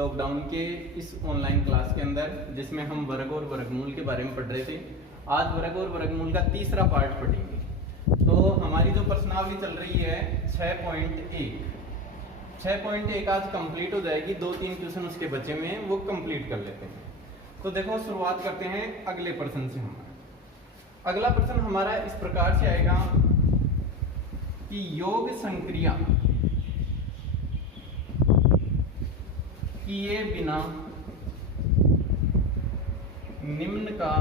Lockdown के इस online class के अंदर जिसमें हम वर्ग और वर्गमूल के बारे में पढ़ रहे थे। आज वर्ग और वर्गमूल का तीसरा पार्ट पढ़ेंगे। तो हमारी जो प्रश्नावली चल रही है 6.1 आज कंप्लीट हो जाएगी। 2-3 क्वेश्चन उसके बचे में हैं, वो कंप्लीट कर लेते हैं। तो देखो शुरुआत करते हैं अगले प्रश्न से। हमारा अगला प्रश्न हमारा इस प्रकार से आएगा कि योग संक्रिया किए बिना निम्न का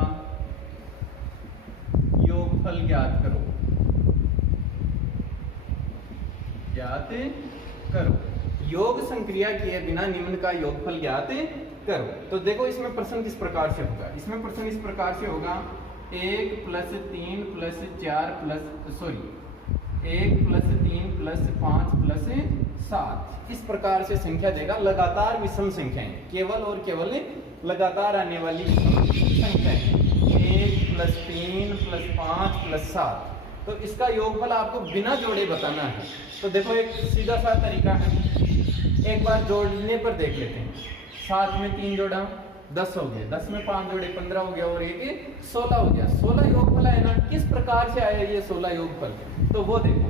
योगफल ज्ञात करो। ज्ञात करो। योग संक्रिया किए बिना निम्न का योगफल ज्ञात करो। तो देखो इसमें प्रश्न किस प्रकार से होगा। इसमें प्रश्न इस प्रकार से होगा 1 + 3 + 4 1 + 3 + 5 + 7 इस प्रकार से संख्या देगा। लगातार विषम संख्याएं, केवल और केवल लगातार आने वाली संख्याएं 1 + 3 + 5 + 7। तो इसका योगफल आपको बिना जोड़े बताना है। तो देखो एक सीधा सा तरीका है, एक बार जोड़ने पर देख लेते हैं। 7 में 3 जोड़ा 10 हो गया, 10 में 5 जोड़े 15 हो गया और 1 16 हो गया। 16 योगफल है ना। किस प्रकार से आया ये 16 योगफल, तो वो देखो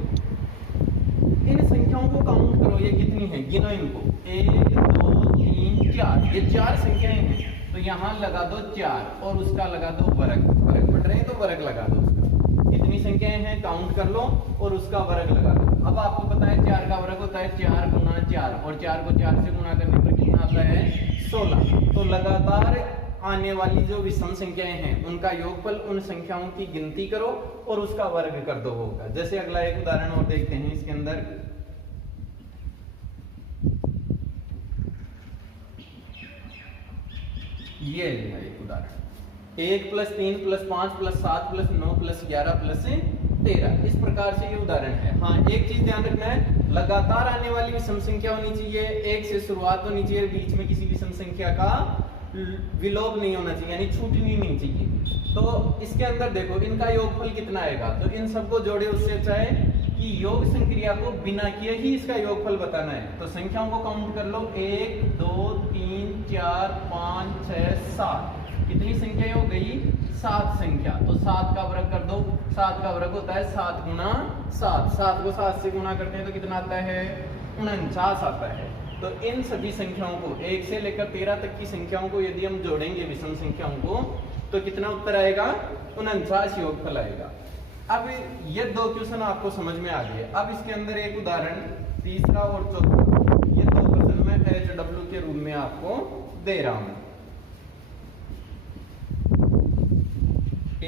इन संख्याओं को काउंट करो। ये कितनी है, गिनो इनको। 1 2 3 4 ये 4 संख्याएं हैं। तो यहाँ लगा दो 4 और उसका लगा दो वर्ग। वर्ग पढ़ रहे हैं तो वर्ग लगा दो उसका। कितनी संख्याएं हैं काउंट कर लो और उसका वर्ग लगा दो। अब आपको पता है 4 का वर्ग होता है 4 × 4 और 4 को 4 से गुणा करने पर कितना आता है 16। तो लगातार आने वाली जो विषम संख्याएं हैं उनका योगफल, उन संख्याओं की गिनती करो और उसका वर्ग कर दो होगा। जैसे अगला एक उदाहरण और देखते हैं इसके अंदर। ये एक उदाहरण 1 + 3 + 5 + 7 + 9 + 11 + 13 इस प्रकार से ये उदाहरण है। हाँ, एक चीज ध्यान रखना है, लगातार आने वाली विषम संख्या होनी चाहिए, 1 से शुरुआत होनी चाहिए, बीच में किसी विषम संख्या का विलोप नहीं होना चाहिए, यानी छूटनी नहीं चाहिए। तो इसके अंदर देखो इनका योगफल कितना आएगा। तो इन सबको जोड़े, उससे अच्छा है कि योग संक्रिया को बिना किए ही इसका योगफल बताना है। तो संख्याओं को काउंट कर लो 1 2 3 4 5 6 7 कितनी संख्या हो गई 7 संख्या। तो 7 का वर्ग कर दो। 7 का वर्ग होता है 7 × 7। 7 को 7 से गुणा करते हैं तो कितना आता है 49 आता है। तो इन सभी संख्याओं को 1 से लेकर 13 तक की संख्याओं को यदि हम जोड़ेंगे विषम संख्याओं को तो कितना उत्तर आएगा 49 योगफल आएगा। अब ये 2 क्वेश्चन आपको समझ में आ गए। अब इसके अंदर एक उदाहरण तीसरा और चौथा, ये 2 क्वेश्चन मैं HW के रूप में आपको दे रहा हूं।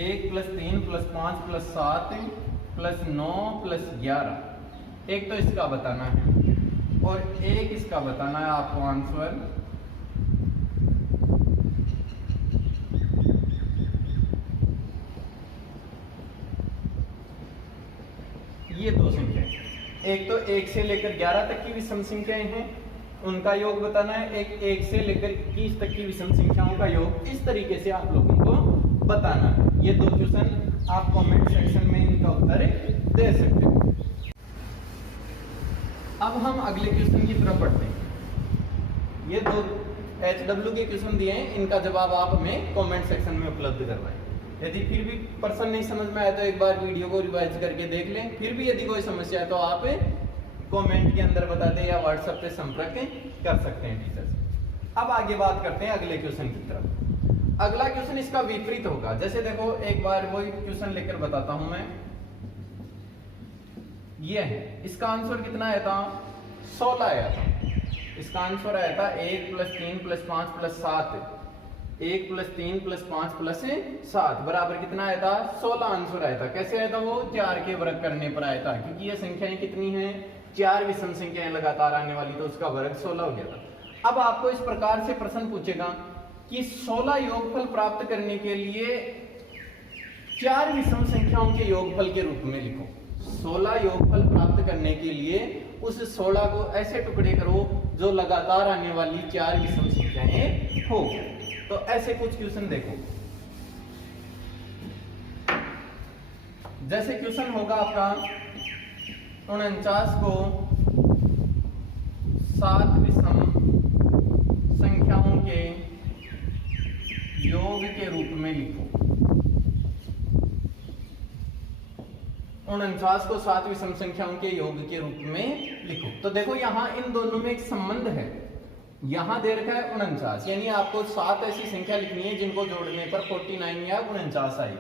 1 + 3 + 5 + 7 + 9 + 11 एक तो इसका बताना है और एक इसका बताना है आपको आंसर। ये 2 संख्याएं, एक तो 1 से लेकर 11 तक की विषम संख्याएं हैं, उनका योग बताना है। एक 1 से लेकर 21 तक की विषम संख्याओं का योग। इस तरीके से आप लोगों को बताना है। ये 2 क्वेश्चन आप कमेंट सेक्शन में इनका उत्तर दे सकते हो। अब हम अगले क्वेश्चन की तरफ बढ़ते हैं। ये 2 HW के क्वेश्चन दिए हैं, इनका जवाब आप हमें कमेंट सेक्शन में उपलब्ध करवाएं। यदि फिर भी प्रश्न नहीं समझ में आया तो एक बार वीडियो को रिवाइज करके देख लें। फिर भी यदि कोई समस्या है तो आप कमेंट के अंदर बता दें या व्हाट्सएप पे संपर्क कर सकते हैं टीचर से। अब आगे बात करते हैं अगले क्वेश्चन की तरफ। अगला क्वेश्चन इसका विपरीत होगा। जैसे देखो एक बार वही क्वेश्चन लेकर बताता हूं मैं। ये है, इसका आंसर कितना आया था 16 आया था। इसका आंसर आया था 1 + 3 + 5 + 7 1 + 3 + 5 + 7 बराबर कितना आया था 16 आंसर आया था। कैसे आया था वो 4 के वर्ग करने पर आया था, क्योंकि ये संख्याएं कितनी हैं 4 विषम संख्याएं लगातार आने वाली, तो उसका वर्ग 16 हो गया था। अब आपको इस प्रकार से प्रश्न पूछेगा कि 16 योगफल प्राप्त करने के लिए 4 विषम संख्याओं के योगफल के रूप में लिखो। 16 योगफल प्राप्त करने के लिए उस 16 को ऐसे टुकड़े करो जो लगातार आने वाली 4 विषम संख्याएं हो। तो ऐसे कुछ क्वेश्चन देखो। जैसे क्वेश्चन होगा आपका 49 को 7 विषम के योग के रूप में लिखो। 49 को 7 विषम संख्याओं के योग के रूप में लिखो। तो देखो यहाँ इन दोनों में एक संबंध है। यहां दे रखा है 49, यानी आपको 7 ऐसी संख्या लिखनी है जिनको जोड़ने पर 49 या 49 आई।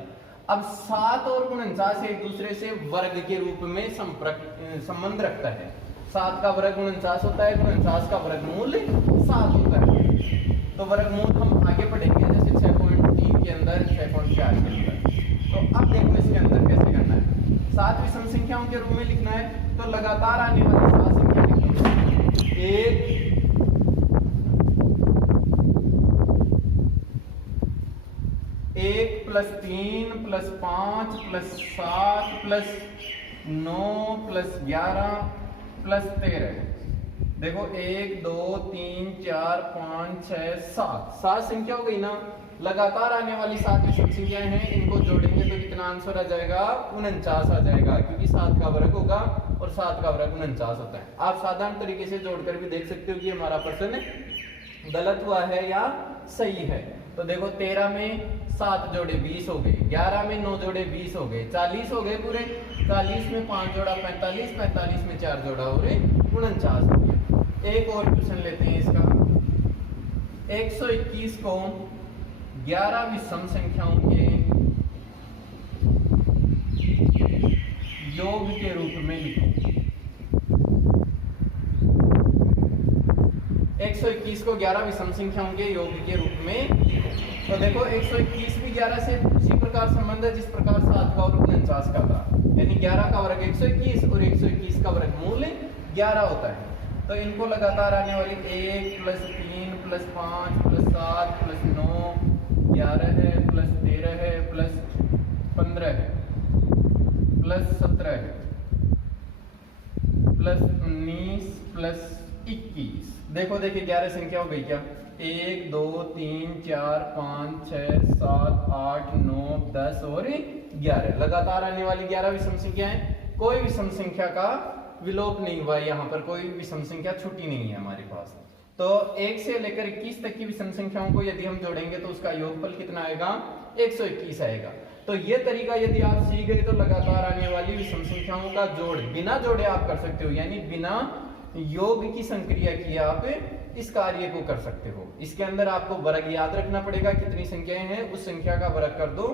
अब 7 और 49 एक दूसरे से वर्ग के रूप में संबंध रखता है। 7 का वर्ग 49 होता है, 49 का वर्गमूल 7 होता है। तो वर्गमूल हम आगे पढ़ेंगे, जैसे 6.3 के अंदर, 6.4 के अंदर। तो अब देखो इसके अंदर कैसे करना है। 7 विषम संख्याओं के रूप में लिखना है, तो लगातार आने वाली 7 संख्या लिखो। 1 plus 3 plus 5 plus 7 plus 9 plus 11 plus 13। देखो 1 2 3 4 5 6 7 संख्या हो गई ना। लगातार आने वाली 7 विषम संख्याएं हैं, इनको जोड़ेंगे तो कितना आंसर आ जाएगा? 49 आ जाएगा, क्योंकि 7 का वर्ग होगा और 7 का वर्ग 49 होता है। आप साधारण तरीके से जोड़कर भी देख सकते हो कि हमारा प्रश्न गलत हुआ है या सही है। तो देखो 13 में 7 जोड़े 20 हो गए, 11 में 9 जोड़े 20 हो गए, 40 हो गए पूरे। 40 में 5 जोड़ा 45, 45 में 4 जोड़ा और 49 हो गया। एक और क्वेश्चन लेते हैं इसका। 121 को 11 विषम संख्याओं के योग के रूप में लिखो। 121 को 11 विषम संख्याओं के योग के रूप में लिखो। तो देखो 121 भी 11 से उसी प्रकार संबंध है जिस प्रकार 7 का और 49 का था, यानी 11 का वर्ग 121 और 121 का वर्गमूल 11 होता है। तो इनको लगातार आने वाली 1 प्लस 3 प्लस 5 प्लस 7 प्लस 9 11 है प्लस 13 है प्लस 15 है प्लस 17 है प्लस 19 प्लस 21। देखो देखिए 11 संख्या हो गई क्या? 1 2 3 4 5 6 7 8 9 10 और 11। लगातार आने वाली 11 विषम संख्याएं, कोई विषम संख्या का विलोप नहीं हुआ है, यहाँ पर कोई विषम संख्या छूटी नहीं है हमारे पास। तो 1 से लेकर 21 तक की विषम संख्याओं को यदि हम जोड़ेंगे तो उसका योगफल कितना आएगा? 121 आएगा। तो ये तरीका यदि आप सीख गए तो लगातार आने वाली विषम संख्याओं का जोड़ बिना जोड़े आप कर सकते हो, यानी बिना योग की संक्रिया किए आप इस कार्य को कर सकते हो। इसके अंदर आपको वर्ग याद रखना पड़ेगा, कितनी संख्याएं हैं उस संख्या का वर्ग कर दो,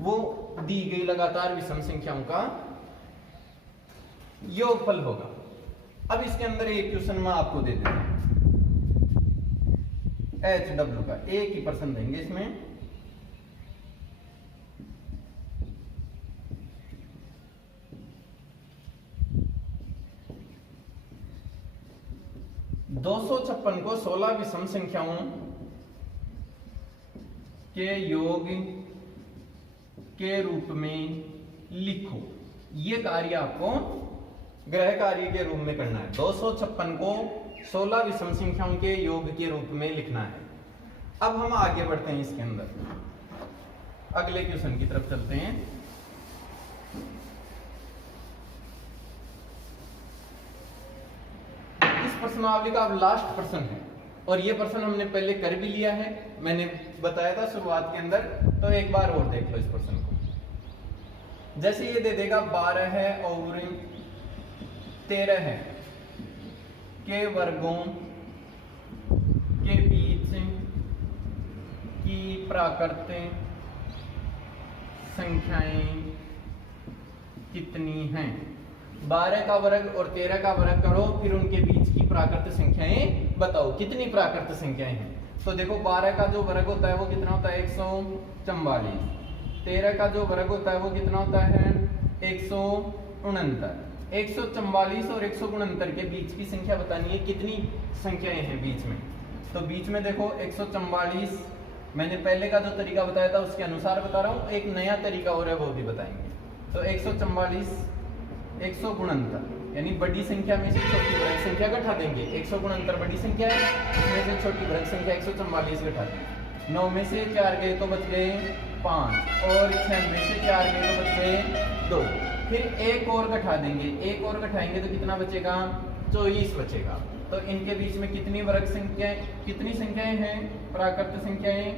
वो दी गई लगातार विषम संख्याओं का योगफल होगा। अब इसके अंदर एक क्वेश्चन मैं आपको दे देता हूं, HW का एक ही प्रश्न देंगे इसमें। दो 256 को 16 विषम संख्याओं के योग के रूप में लिखो। ये कार्य आपको ग्रह कार्य के रूप में करना है। 256 को 16 विषम संख्याओं के योग के रूप में लिखना है। अब हम आगे बढ़ते हैं, इसके अंदर अगले क्वेश्चन की तरफ चलते हैं। इस प्रश्नावली का अब लास्ट प्रश्न है और ये प्रश्न हमने पहले कर भी लिया है, मैंने बताया था शुरुआत के अंदर। तो एक बार और देख लो इस प्रश्न को। जैसे ये दे देगा 12 है और 13 है के वर्गों के बीच की प्राकृतिक संख्याएं कितनी हैं? 12 का वर्ग और 13 का वर्ग करो, फिर उनके बीच की प्राकृतिक संख्याएं बताओ, कितनी प्राकृतिक संख्याएं हैं। तो देखो 12 का जो वर्ग होता है वो कितना होता है? 144। 13 का जो वर्ग होता है वो कितना होता है? 169। 144 और 169 के बीच की संख्या बतानी है, कितनी संख्याएं हैं बीच में। तो बीच में देखो 144, मैंने पहले का जो तरीका बताया था उसके अनुसार बता रहा हूं, एक नया तरीका और है वो भी बताएंगे। तो 144 169, यानी बड़ी संख्या में से छोटी वर्ग संख्या घटा देंगे। 169 बड़ी संख्या है, इसमें से छोटी वर्ग संख्या 144 घटा देंगे। 9 में से 4 गए तो बच गए 5 और 6 में से 4 गए तो बच गए 2। फिर एक और घटा देंगे, एक और घटाएंगे तो कितना बचेगा? 24 बचेगा। तो इनके बीच में कितनी वर्ग संख्याएं, कितनी संख्याएं हैं प्राकृत संख्याएं?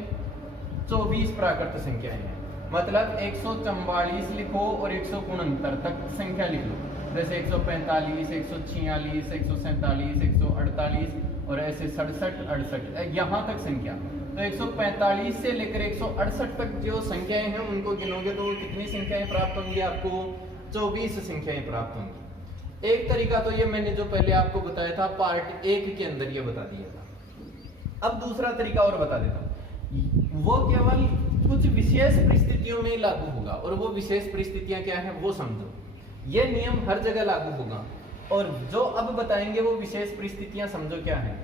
24 प्राकृत संख्याएं हैं। मतलब 144 लिखो और 169 तक संख्या लिख लो, जैसे 145, 146, 147, 148 और ऐसे 67, 68 यहाँ तक संख्या। तो 145 से लेकर 168 तक जो संख्याएं हैं उनको गिनोगे तो कितनी संख्याएं प्राप्त होंगी आपको? 24 संख्याएं प्राप्त होंगी। एक तरीका तो ये मैंने जो पहले आपको बताया था पार्ट 1 के अंदर ये बता दिया था। अब दूसरा तरीका और बता देता हूं, वो केवल कुछ विशेष परिस्थितियों में लागू होगा, और वो विशेष परिस्थितियां क्या है वो समझो। ये नियम हर जगह लागू होगा, और जो अब बताएंगे वो विशेष परिस्थितियां समझो क्या है।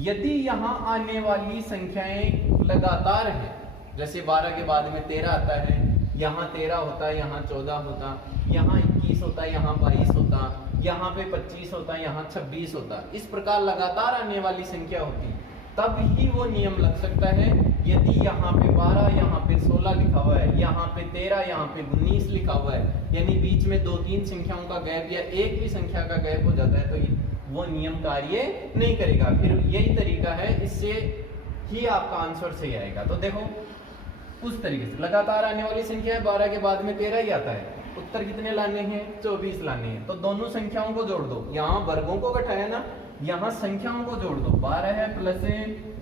यदि यहाँ आने वाली संख्याएं लगातार है, जैसे 12 के बाद में 13 आता है, यहाँ 13 होता है, यहाँ 14 होता, यहाँ 21 होता है, यहाँ 22 होता, यहाँ पे 25 होता है, यहाँ 26 होता, इस प्रकार लगातार आने वाली संख्या होती, तब ही वो नियम लग सकता है। यदि यहाँ पे 12, यहाँ पे 16 लिखा हुआ है, यहाँ पे 13, यहाँ पे 19 लिखा हुआ है, यानी बीच में 2-3 संख्याओं का गैप या एक भी संख्या का गैप हो जाता है, तो वो नियम कार्य नहीं करेगा। फिर यही तरीका है, इससे ही आपका आंसर सही आएगा। तो देखो उस तरीके से लगातार आने वाली संख्या है, 12 के बाद में 13 ही आता है, उत्तर कितने लाने हैं? 24 लाने हैं। तो दोनों संख्याओं को जोड़ दो, यहाँ वर्गों को घटाया ना, यहाँ संख्याओं को जोड़ दो, 12 है प्लस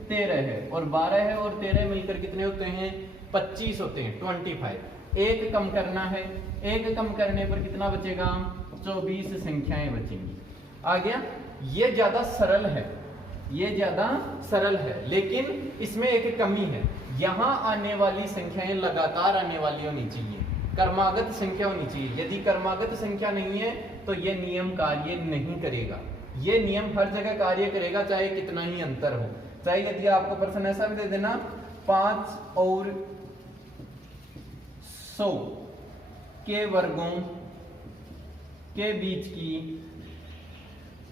13 है, और 12 है और 13 मिलकर कितने होते हैं? 25 होते हैं, 25। एक कम करना है, एक कम करने पर कितना बचेगा? 24 संख्याएं बचेंगी। आ गया? ये ज्यादा सरल है, ये ज्यादा सरल है, लेकिन इसमें एक कमी है, यहाँ आने वाली संख्याएं लगातार आने वाली होनी चाहिए, क्रमागत संख्या होनी चाहिए। यदि क्रमागत संख्या नहीं है तो ये नियम कार्य नहीं करेगा। ये नियम हर जगह कार्य करेगा, चाहे कितना ही अंतर हो। चाहे यदि आपको प्रश्न ऐसा भी दे देना 5 और 100 के वर्गों के बीच की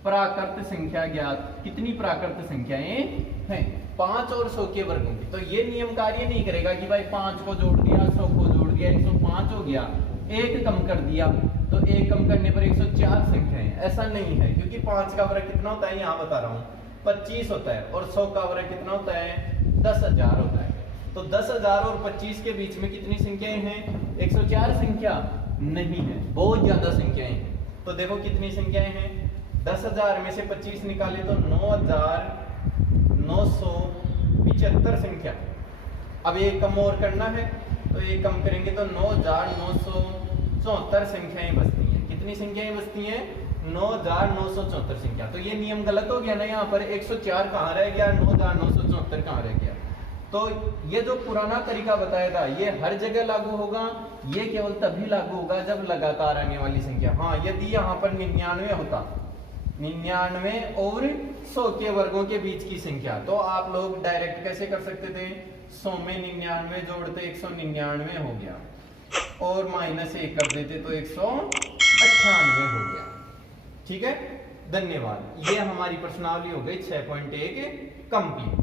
प्राकृत संख्या ज्ञात, कितनी प्राकृत संख्याएं हैं? 5 और 100 के वर्गों की। तो ये नियम कार्य नहीं करेगा कि भाई 5 को जोड़ दिया, 100 को जोड़ दिया, 105 हो गया, एक कम कर दिया तो एक कम करने पर 104 संख्याएं। ऐसा नहीं है, क्योंकि 5 का वर्ग कितना होता है यहाँ बता रहा हूँ, 25 होता है, और 100 का वर्ग कितना होता है? 10,000 होता है। तो 10,000 और 25 के बीच में कितनी संख्याएं हैं? 104 संख्या नहीं है, बहुत ज्यादा संख्याएं हैं। तो देखो कितनी संख्याएं हैं, 10,000 में से 25 निकाले तो 9,975 संख्या। अब एक कम और करना है, तो एक कम करेंगे तो 9,974 संख्याएं बचती हैं। कितनी संख्याएं बचती हैं? 9,974 संख्या। तो ये नियम गलत हो गया ना, यहाँ पर 104 कहाँ रह गया, 9,974 कहाँ रह गया। तो ये जो पुराना तरीका बताया था ये हर जगह लागू होगा, ये केवल तभी लागू होगा जब लगातार आने वाली संख्या। हाँ, यदि यहाँ पर 99 होता, 99 और 100 के वर्गों के बीच की संख्या, तो आप लोग डायरेक्ट कैसे कर सकते थे? 100 में 99 जोड़ते 199 हो गया, और -1 कर देते तो 198 हो गया। ठीक है, धन्यवाद। ये हमारी प्रश्नावली हो गई 6.1 कंप्लीट।